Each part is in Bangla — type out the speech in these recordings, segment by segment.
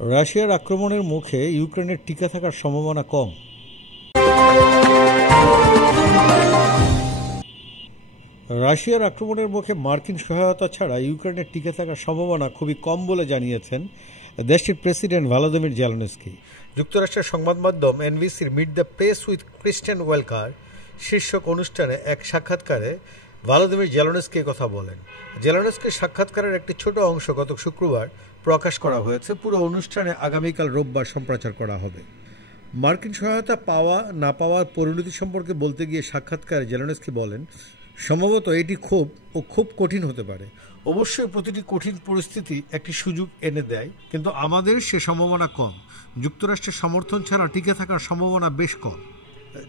রাশিয়ার আক্রমণের মুখে ইউক্রেনের টিকে থাকার সম্ভাবনা কম। রাশিয়ার আক্রমণের মুখে মার্কিন সহায়তা ছাড়া ইউক্রেনের টিকে থাকার সম্ভাবনা খুবই কম বলে জানিয়েছেন দেশটির প্রেসিডেন্ট ভলোদিমির জেলেনস্কি। যুক্তরাষ্ট্রের সংবাদ মাধ্যম এনবিসির meet the press with Kristen Welker শীর্ষক অনুষ্ঠানে এক সাক্ষাৎকারে ভলোদিমির জেলেনস্কি কথা বলেন। জেলেনস্কির সাক্ষাৎকারের একটি ছোট অংশ গত শুক্রবার প্রকাশ করা হয়েছে। পুরো অনুষ্ঠানে আগামীকাল রোববার সম্প্রচার করা হবে। মার্কিন সহায়তা পাওয়া না পাওয়ার পরিণতি সম্পর্কে বলতে গিয়ে সাক্ষাৎকারে জেলেনস্কি বলেন, সম্ভবত এটি খুব কঠিন হতে পারে। অবশ্যই প্রতিটি কঠিন পরিস্থিতি একটি সুযোগ এনে দেয়, কিন্তু আমাদের সে সম্ভাবনা কম। যুক্তরাষ্ট্রের সমর্থন ছাড়া টিকে থাকার সম্ভাবনা বেশ কম।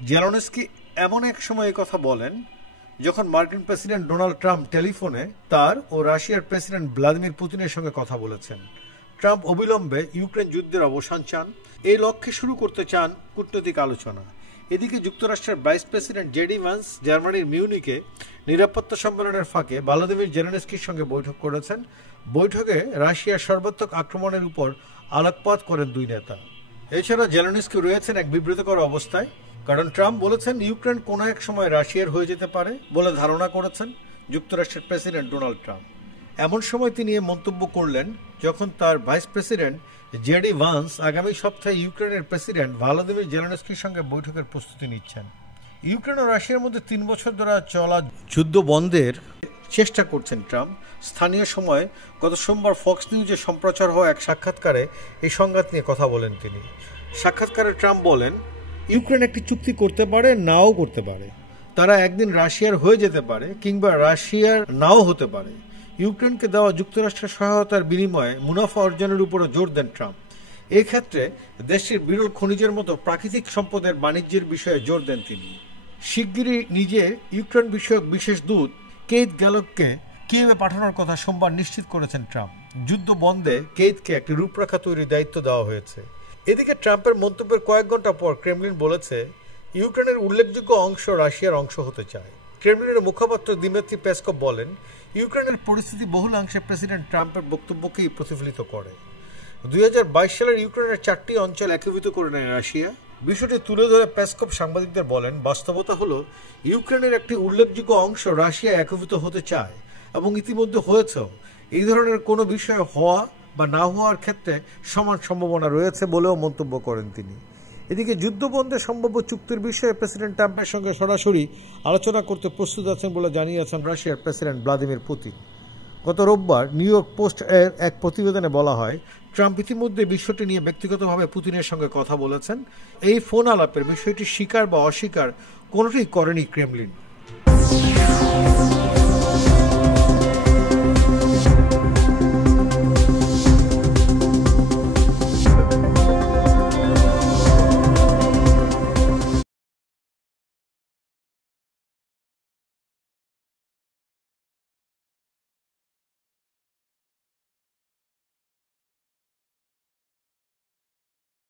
জেলেনস্কি এমন এক সময় কথা বলেন যখন মার্কিন প্রেসিডেন্ট ডোনাল্ড ট্রাম্প টেলিফোনে তার ও রাশিয়ার প্রেসিডেন্ট ভ্লাদিমির পুতিনের সঙ্গে কথা বলেছেন। ট্রাম্প অবিলম্বে ইউক্রেন যুদ্ধের অবসান চান, এই লক্ষ্যে শুরু করতে চান কূটনৈতিক আলোচনা। এদিকে যুক্তরাষ্ট্রের ভাইস প্রেসিডেন্ট জেডি ভান্স জার্মানির মিউনিকে নিরাপত্তা সম্মেলনের ফাঁকে ভলোদিমির জেলেনস্কির সঙ্গে বৈঠক করেছেন। বৈঠকে রাশিয়ার সর্বাত্মক আক্রমণের উপর আলোকপাত করেন দুই নেতা। এছাড়া জেলেনস্কি রয়েছেন এক বিব্রতকর অবস্থায়, কারণ ট্রাম্প বলেছেন ইউক্রেন কোনো এক সময় রাশিয়ার হয়ে যেতে পারে বলে ধারণা করেছেন যুক্তরাষ্ট্রের প্রেসিডেন্ট ডোনাল্ড ট্রাম্প। এমন সময় তিনি এ মন্তব্য করলেন যখন তার ভাইস প্রেসিডেন্ট জেডি ভান্স আগামী সপ্তাহে ইউক্রেনের প্রেসিডেন্ট ভলোদিমির জেলেনস্কির সঙ্গে বৈঠকের প্রস্তুতি নিচ্ছেন। ইউক্রেন ও রাশিয়ার মধ্যে 3 বছর ধরে চলা যুদ্ধ বন্ধের চেষ্টা করছেন ট্রাম্প। স্থানীয় সময় গত সোমবার ফক্স নিউজে সম্প্রচার হওয়া এক সাক্ষাৎকারে এই সংঘাত নিয়ে কথা বলেন তিনি। সাক্ষাৎকারে ট্রাম্প বলেন, ইউক্রেন একটি চুক্তি করতে পারে, নাও করতে পারে। তারা একদিন রাশিয়ার হয়ে যেতে পারে কিংবা রাশিয়ার নাও হতে পারে। ইউক্রেনকে দেওয়া যুক্তরাষ্ট্রের সহায়তার বিনিময়ে মুনাফা অর্জনের উপরও জোর দেন ট্রাম্প। এক্ষেত্রে দেশটির বিরল খনিজের মতো প্রাকৃতিক সম্পদের বাণিজ্যের বিষয়ে জোর দেন তিনি। শিগগিরই নিজে ইউক্রেন বিষয়ক বিশেষ দূত কেইথ গ্যালককে কিয়েভে পাঠানোর কথা সোমবার নিশ্চিত করেছেন ট্রাম্প। যুদ্ধ বন্ধে কেইথকে একটি রূপরেখা তৈরির দায়িত্ব দেওয়া হয়েছে। এদিকে ট্রাম্পের মন্তব্যের কয়েক ঘন্টা পর ক্রেমলিন বলেছে ইউক্রেনের উল্লেখযোগ্য অংশ রাশিয়ার অংশ হতে চায়। ক্রেমলিনের মুখপাত্র দিমিত্রি পেসকভ বলেন, ইউক্রেনের পরিস্থিতি বহুলাংশে প্রেসিডেন্ট ট্রাম্পের বক্তব্যকেই প্রতিফলিত করে। 2022 সালের ইউক্রেনের 4টি অঞ্চল একীভূত করে নেয় রাশিয়া। বিষয়টি তুলে ধরে পেসকভ সাংবাদিকদের বলেন, বাস্তবতা হলো ইউক্রেনের একটি উল্লেখযোগ্য অংশ রাশিয়া একীভূত হতে চায় এবং ইতিমধ্যে হয়েছেও। এই ধরনের কোনো বিষয় হওয়া বা না হওয়ার ক্ষেত্রে সমান সম্ভাবনা রয়েছে বলেও মন্তব্য করেন তিনি। এদিকে যুদ্ধবন্ধে সম্ভাব্য চুক্তির বিষয়ে প্রেসিডেন্ট ট্রাম্পের সঙ্গে সরাসরি আলোচনা করতে প্রস্তুত আছেন বলে জানিয়েছেন রাশিয়ার প্রেসিডেন্ট ভ্লাদিমির পুতিন। গত রোববার নিউ ইয়র্ক পোস্ট এর এক প্রতিবেদনে বলা হয়, ট্রাম্প ইতিমধ্যে বিষয়টি নিয়ে ব্যক্তিগতভাবে পুতিনের সঙ্গে কথা বলেছেন। এই ফোন আলাপের বিষয়টি স্বীকার বা অস্বীকার কোনোটিই করেনি ক্রেমলিন।